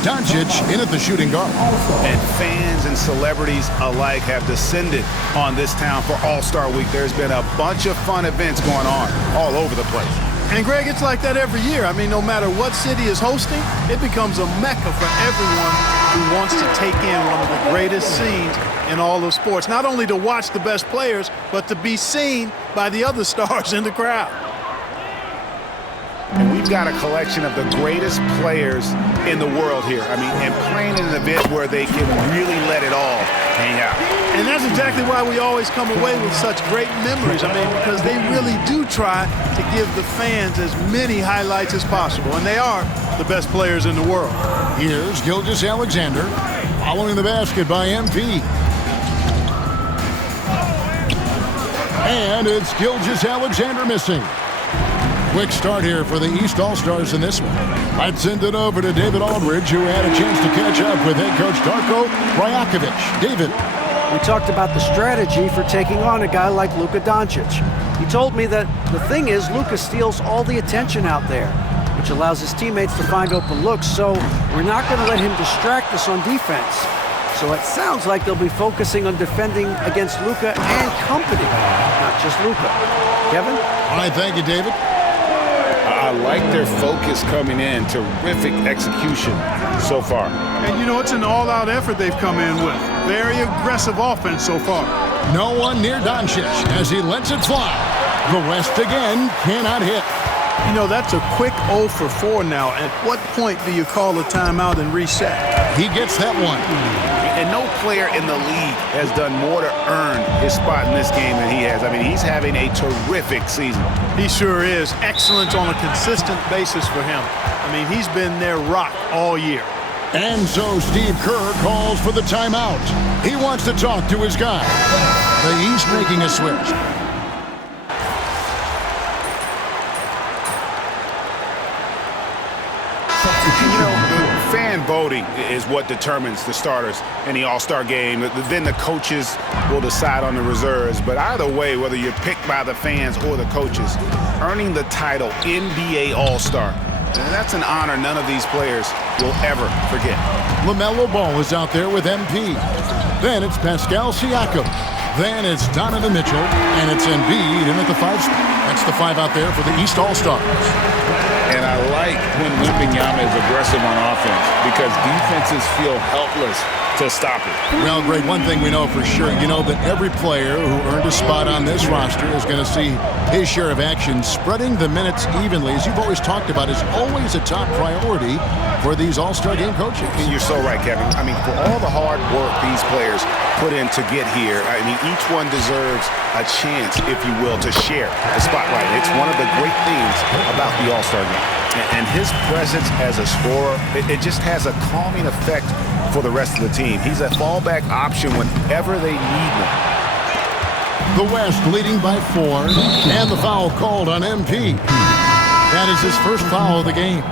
Doncic in at the shooting guard. And fans and celebrities alike have descended on this town for All-Star Week. There's been a bunch of fun events going on all over the place. And, Greg, it's like that every year. I mean, no matter what city is hosting, it becomes a mecca for everyone who wants to take in one of the greatest scenes in all of sports. Not only to watch the best players, but to be seen by the other stars in the crowd. And we've got a collection of the greatest players in the world here. I mean, and playing in an event where they can really let it all hang out. And that's exactly why we always come away with such great memories. I mean, because they really do try to give the fans as many highlights as possible. And they are the best players in the world. Here's Gilgeous-Alexander following the basket by MP. And it's Gilgeous-Alexander missing. Quick start here for the East All-Stars in this one. Let's send it over to David Aldridge, who had a chance to catch up with head coach Darko Rajakovic. David. We talked about the strategy for taking on a guy like Luka Doncic. He told me that the thing is Luka steals all the attention out there, which allows his teammates to find open looks, so we're not going to let him distract us on defense. So it sounds like they'll be focusing on defending against Luka and company, not just Luka. Kevin? All right, thank you, David. I like their focus coming in. Terrific execution so far. And, you know, it's an all-out effort they've come in with. Very aggressive offense so far. No one near Doncic as he lets it fly. The West again cannot hit. You know, that's a quick 0 for 4 now. At what point do you call a timeout and reset? He gets that one. And no player in the league has done more to earn his spot in this game than he has. I mean, he's having a terrific season. He sure is. Excellence on a consistent basis for him. I mean, he's been their rock all year. And so Steve Kerr calls for the timeout. He wants to talk to his guy. The East making a switch. You know, fan voting is what determines the starters in the All-Star game. Then the coaches will decide on the reserves. But either way, whether you're picked by the fans or the coaches, earning the title NBA All-Star, that's an honor none of these players will ever forget. LaMelo Ball is out there with MP. Then it's Pascal Siakam. Then it's Donovan Mitchell. And it's Embiid in at the 5 spot. That's the 5 out there for the East All-Stars. And I like when Wembanyama is aggressive on offense because defenses feel helpless to stop it. Well, Greg, one thing we know for sure, you know that every player who earned a spot on this roster is going to see his share of action. Spreading the minutes evenly, as you've always talked about, is always a top priority for these All-Star game coaches. And you're so right, Kevin. I mean, for all the hard work these players put in to get here, I mean, each one deserves a chance, if you will, to share the spotlight. It's one of the great things about the All-Star game. And his presence as a scorer, it just has a calming effect for the rest of the team. He's a fallback option whenever they need him. The West leading by 4, and the foul called on MP. That is his first foul of the game.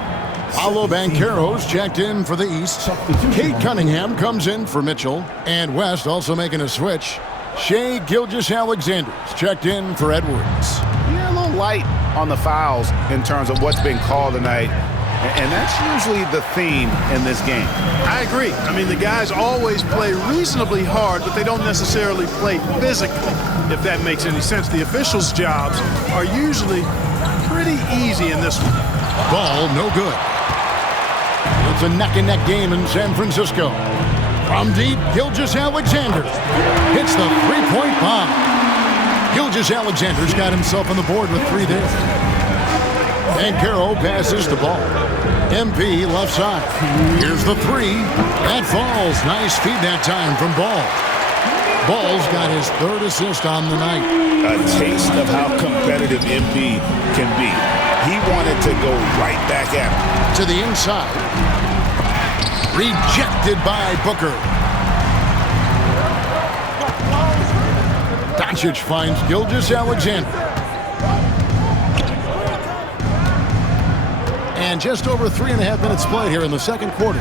Paolo Banchero's checked in for the East. Kate Cunningham comes in for Mitchell, and West also making a switch. Shai Gilgeous-Alexander's checked in for Edwards. Yeah, a little light on the fouls in terms of what's been called tonight. And that's usually the theme in this game. I agree. I mean, the guys always play reasonably hard, but they don't necessarily play physically, if that makes any sense. The officials' jobs are usually pretty easy in this one. Ball no good. It's a neck-and-neck game in San Francisco. From deep, Gilgeous-Alexander hits the three-point bomb. Gilgeous-Alexander's got himself on the board with 3 there. And Carroll passes the ball. MP left side. Here's the 3. That falls. Nice feed that time from Ball. Ball's got his 3rd assist on the night. A taste of how competitive MP can be. He wanted to go right back at him. To the inside. Rejected by Booker. Doncic finds Gilgeous-Alexander. And just over 3.5 minutes play here in the second quarter.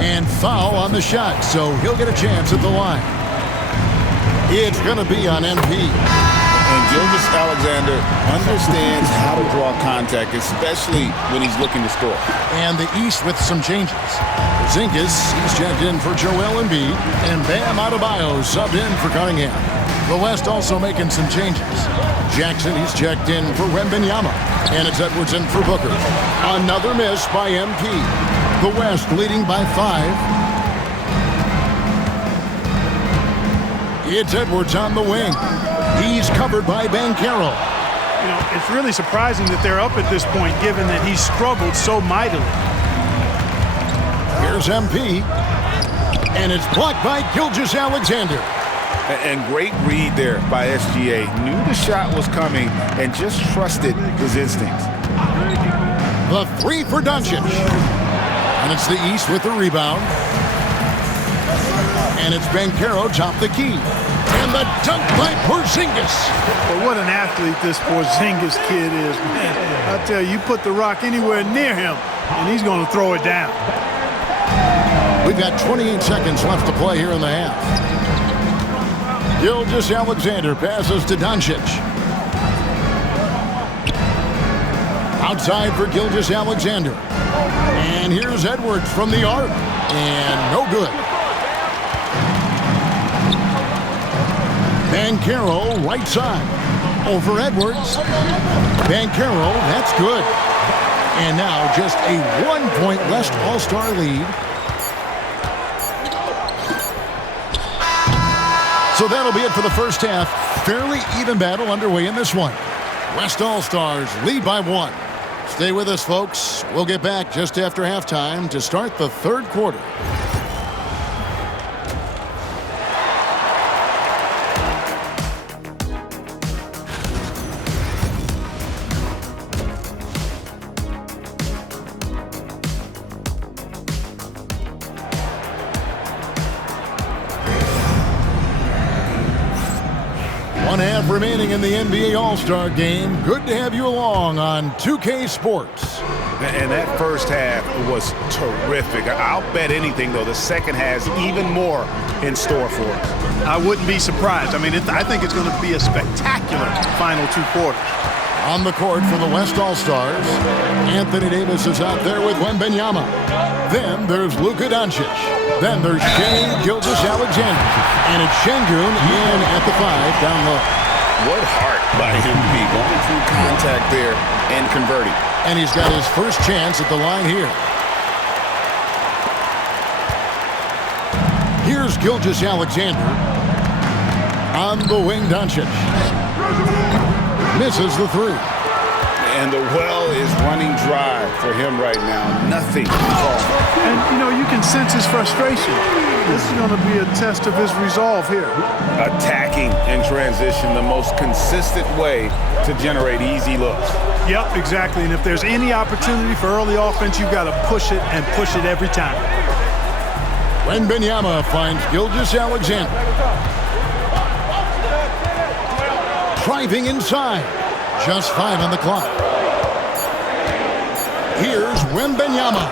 And foul on the shot, so he'll get a chance at the line. It's going to be on MP. And Gilgeous-Alexander understands how to draw contact, especially when he's looking to score. And the East with some changes. Porzingis, he's checked in for Joel Embiid, and Bam Adebayo subbed in for Cunningham. The West also making some changes. Jackson, he's checked in for Wembanyama, and it's Edwards in for Booker. Another miss by MP. The West leading by 5. It's Edwards on the wing. He's covered by Banchero. You know, it's really surprising that they're up at this point, given that he's struggled so mightily. Here's MP, and it's blocked by Gilgeous-Alexander. And great read there by SGA. Knew the shot was coming and just trusted his instincts. The 3 for Doncic. And it's the East with the rebound. And it's Banchero top the key. And the dunk by Porzingis. Well, what an athlete this Porzingis kid is, man. I tell you, you put the rock anywhere near him, and he's going to throw it down. We've got 28 seconds left to play here in the half. Gilgeous-Alexander passes to Doncic. Outside for Gilgeous-Alexander. And here's Edwards from the arc. And no good. Banchero, right side. Over Edwards. Banchero, that's good. And now just a 1-point West All-Star lead. So that'll be it for the first half. Fairly even battle underway in this one. West All-Stars lead by 1. Stay with us, folks. We'll get back just after halftime to start the third quarter. Remaining in the NBA All-Star Game. Good to have you along on 2K Sports. And that first half was terrific. I'll bet anything, though, the second has even more in store for us. I wouldn't be surprised. I mean, I think it's going to be a spectacular final 2 quarters. On the court for the West All-Stars, Anthony Davis is out there with Wembanyama. Then there's Luka Doncic. Then there's Shai Gilgeous-Alexander. And it's Şengün in at the 5 down low. What heart by MP, going through contact there and converting. And he's got his first chance at the line here. Here's Gilgeous-Alexander. On the wing, Doncic. Misses the 3. And the well is running dry for him right now. Nothing to call. And, you know, you can sense his frustration. This is going to be a test of his resolve here. Attacking in transition, the most consistent way to generate easy looks. Yep, exactly. And if there's any opportunity for early offense, you've got to push it and push it every time. Wembanyama finds Gilgeous-Alexander. Driving inside. Just 5 on the clock. Here's Wembanyama.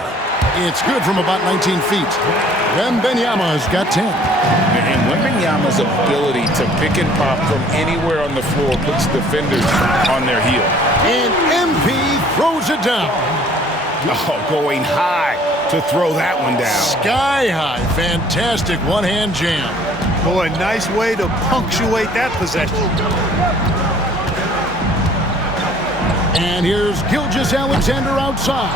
It's good from about 19 feet. Wembanyama's got 10. And Wembanyama's ability to pick and pop from anywhere on the floor puts defenders on their heel. And MP throws it down. Oh, going high to throw that one down. Sky high. Fantastic one-hand jam. Boy, nice way to punctuate that possession. And here's Gilgeous-Alexander outside.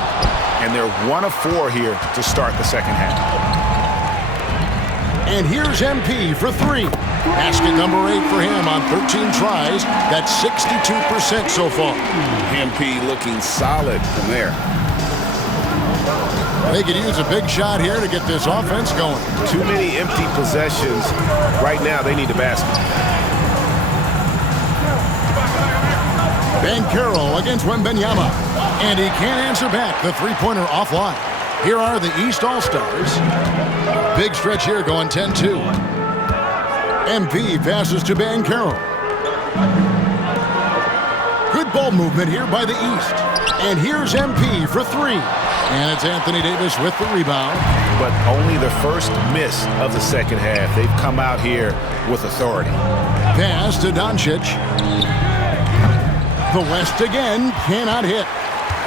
And they're 1 of 4 here to start the second half. And here's MP for 3. Basket number 8 for him on 13 tries. That's 62% so far. MP looking solid from there. They could use a big shot here to get this offense going. Too many empty possessions. Right now, they need the basket. Banchero against Wembanyama. And he can't answer back. The three-pointer offline. Here are the East All-Stars. Big stretch here going 10-2. MP passes to Banchero. Good ball movement here by the East. And here's MP for 3. And it's Anthony Davis with the rebound. But only the first miss of the second half. They've come out here with authority. Pass to Doncic. The West again cannot hit.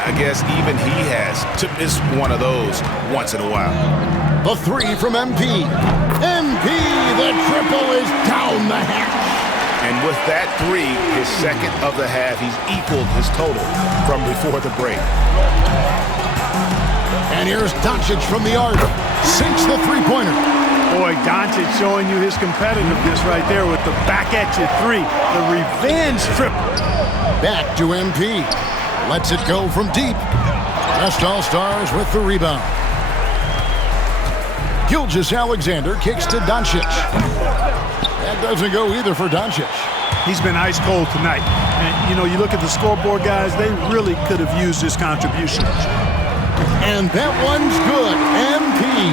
I guess even he has to miss one of those once in a while. The three from MP. MP, the triple is down the hatch. And with that three, his second of the half, he's equaled his total from before the break. And here's Doncic from the arc. Sinks the three-pointer. Boy, Doncic showing you his competitiveness right there with the back-at-you three. The revenge triple. Back to MP. Lets it go from deep. West All-Stars with the rebound. Gilgeous-Alexander kicks to Doncic. That doesn't go either for Doncic. He's been ice cold tonight. And, you know, you look at the scoreboard, guys, they really could have used his contribution. And that one's good. MP.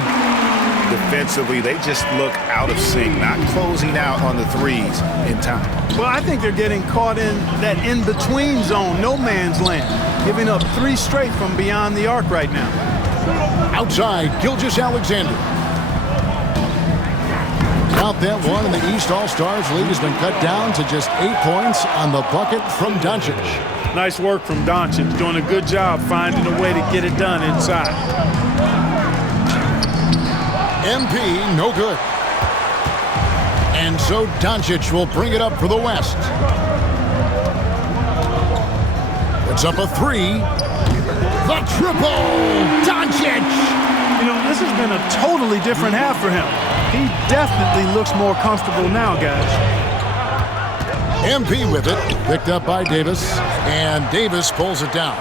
Defensively, they just look out of sync, not closing out on the threes in time. Well, I think they're getting caught in that in-between zone, no man's land, giving up three straight from beyond the arc right now. Outside, Gilgeous-Alexander. Count that one, and the East All-Stars lead has been cut down to just 8 points on the bucket from Doncic. Nice work from Doncic, doing a good job finding a way to get it done inside. MP, no good. And so Doncic will bring it up for the West. It's up a three. The triple! Doncic! You know, this has been a totally different half for him. He definitely looks more comfortable now, guys. MP with it, picked up by Davis, and Davis pulls it down.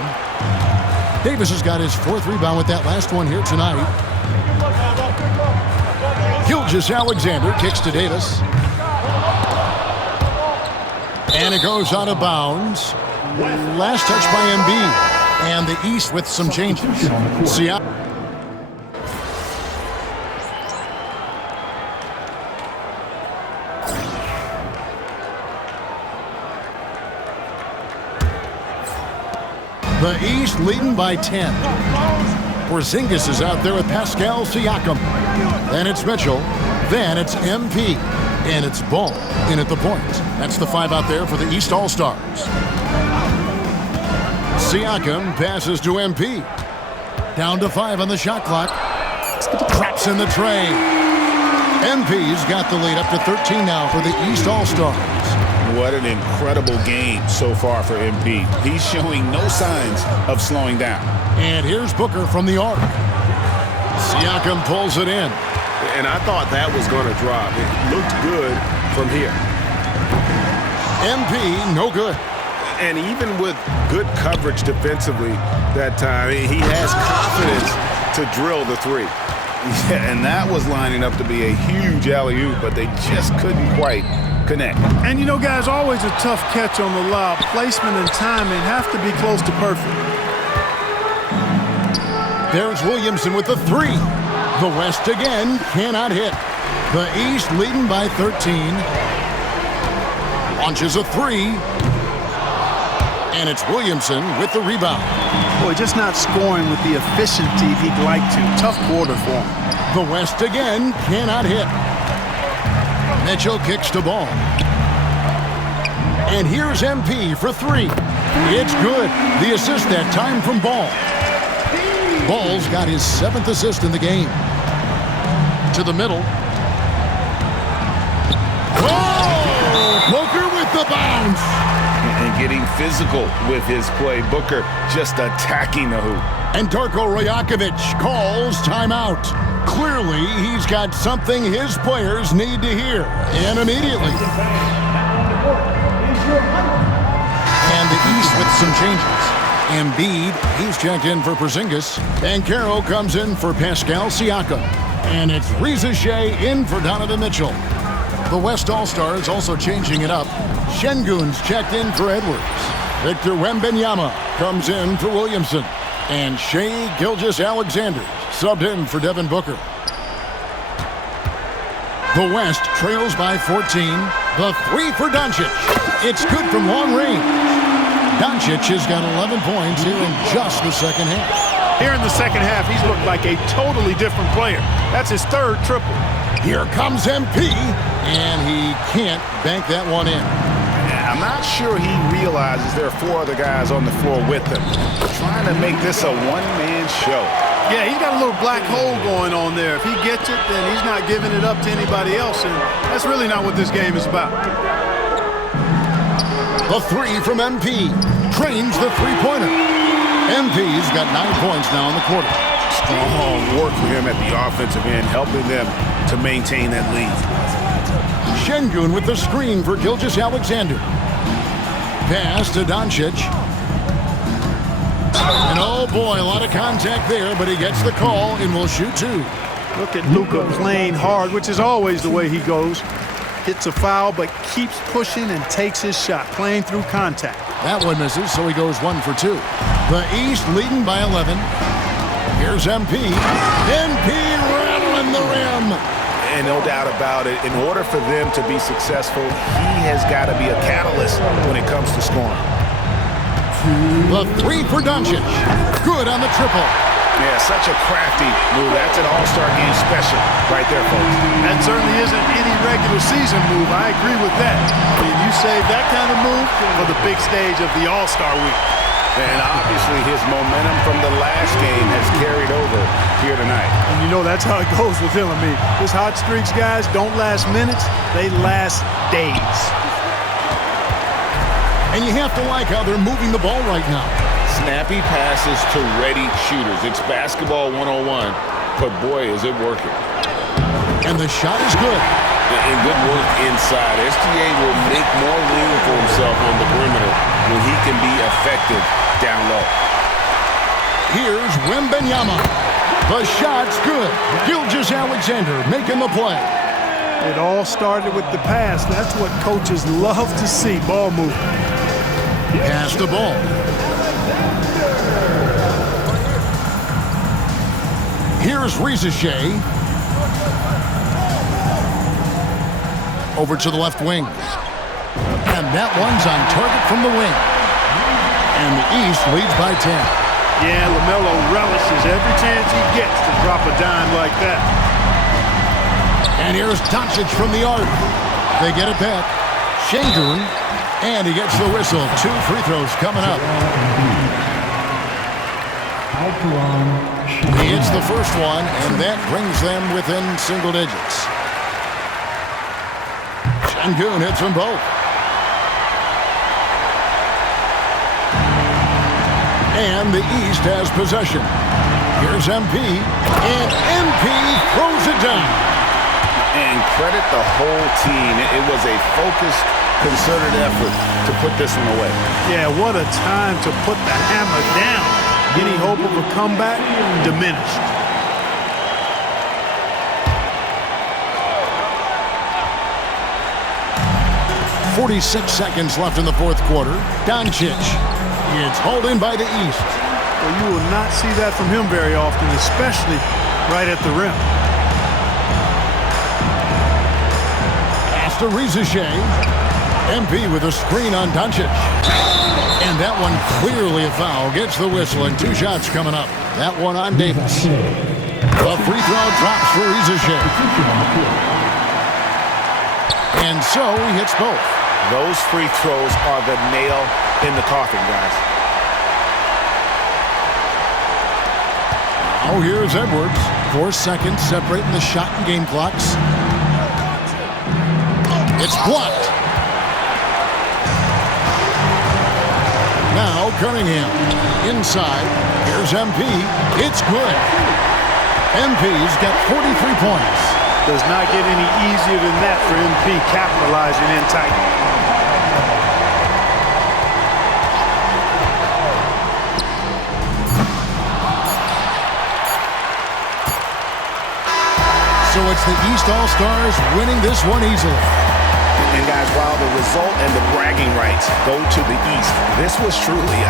Davis has got his fourth rebound with that last one here tonight. Gilgeous-Alexander kicks to Davis. And it goes out of bounds. Last touch by Embiid. And the East with some changes. Siakam. The East leading by 10. Porzingis is out there with Pascal Siakam. Then it's Mitchell. Then it's MP. And it's Ball in at the point. That's the five out there for the East All-Stars. Siakam passes to MP. Down to 5 on the shot clock. Traps in the tray. MP's got the lead up to 13 now for the East All-Stars. What an incredible game so far for MP. He's showing no signs of slowing down. And here's Booker from the arc. Siakam pulls it in. And I thought that was going to drop. It looked good from here. MP, no good. And even with good coverage defensively that time, he has confidence to drill the three. Yeah, and that was lining up to be a huge alley-oop, but they just couldn't quite connect. And you know, guys, always a tough catch on the lob. Placement and timing have to be close to perfect. There's Williamson with the three. The West again cannot hit. The East leading by 13. Launches a three. And it's Williamson with the rebound. Boy, just not scoring with the efficiency he'd like to. Tough quarter for him. The West again cannot hit. Mitchell kicks to Ball. And here's MP for three. It's good. The assist that time from Ball. Ball's got his 7th assist in the game. To the middle. Oh! Booker with the bounce. And getting physical with his play. Booker just attacking the hoop. And Darko Rajakovic calls timeout. Clearly, he's got something his players need to hear. And immediately. And the East with some changes. Embiid, he's checked in for Porzingis. And Carroll comes in for Pascal Siakam. And it's Reza Shea in for Donovan Mitchell. The West All-Stars also changing it up. Şengün's checked in for Edwards. Victor Wembanyama comes in for Williamson. And Shai Gilgeous-Alexander subbed in for Devin Booker. The West trails by 14. The three for Doncic. It's good from long range. Doncic has got 11 points here in just the second half. Here in the second half, he's looked like a totally different player. That's his third triple. Here comes MP, and he can't bank that one in. I'm not sure he realizes there are 4 other guys on the floor with him, trying to make this a one-man show. Yeah, he's got a little black hole going on there. If he gets it, then he's not giving it up to anybody else, and that's really not what this game is about. The 3 from MP trains the three-pointer. MP's got 9 points now in the quarter. Strong work for him at the offensive end, helping them to maintain that lead. Şengün with the screen for Gilgeous-Alexander. Pass to Doncic. And oh boy, a lot of contact there, but he gets the call and will shoot 2. Look at Luka playing hard, which is always the way he goes. Hits a foul, but keeps pushing and takes his shot, playing through contact. That one misses, so he goes 1 for 2. The East leading by 11. Here's MP. MP rattling the rim. And no doubt about it, in order for them to be successful, he has got to be a catalyst when it comes to scoring. The 3 for Doncic. Good on the triple. Yeah, such a crafty move. That's an all-star game special right there, folks. That certainly isn't any regular season move. I agree with that. I mean, you save that kind of move for the big stage of the All-Star week. And obviously his momentum from the last game has carried over here tonight. And you know that's how it goes with him. I mean, his hot streaks, guys, don't last minutes. They last days. And you have to like how they're moving the ball right now. Snappy passes to ready shooters. It's basketball 101, but boy, is it working. And the shot is good. And good work inside. SGA will make more room for himself on the perimeter when he can be effective down low. Here's Wembanyama. The shot's good. Gilgeous-Alexander making the play. It all started with the pass. That's what coaches love to see, ball movement. Pass the ball. Here's Risacher. Over to the left wing. And that one's on target from the wing. And the East leads by 10. Yeah, LaMelo relishes every chance he gets to drop a dime like that. And here's Doncic from the arc. They get it back. Şengün. And he gets the whistle. 2 free throws coming up. He hits the first one, and that brings them within single digits. Şengün hits them both. And the East has possession. Here's MP, and MP throws it down. And credit the whole team. It was a focused, concerted effort to put this one away. Yeah, what a time to put the hammer down. Any hope of a comeback diminished. .46 seconds left in the fourth quarter. Doncic. It's hauled in by the East. Well, you will not see that from him very often, especially right at the rim. Pass to Risacher. MP with a screen on Doncic. And that one clearly a foul. Gets the whistle, and 2 shots coming up. That one on Davis. The free throw drops for Risacher. And so he hits both. Those free throws are the nail in the coffin, guys. Now here's Edwards. 4 seconds separating the shot and game clocks. It's blocked. Now Cunningham. Inside. Here's MP. It's good. MP's got 43 points. Does not get any easier than that for MP capitalizing in tight. So it's the East All-Stars winning this one easily. And guys, while the result and the bragging rights go to the East, this was truly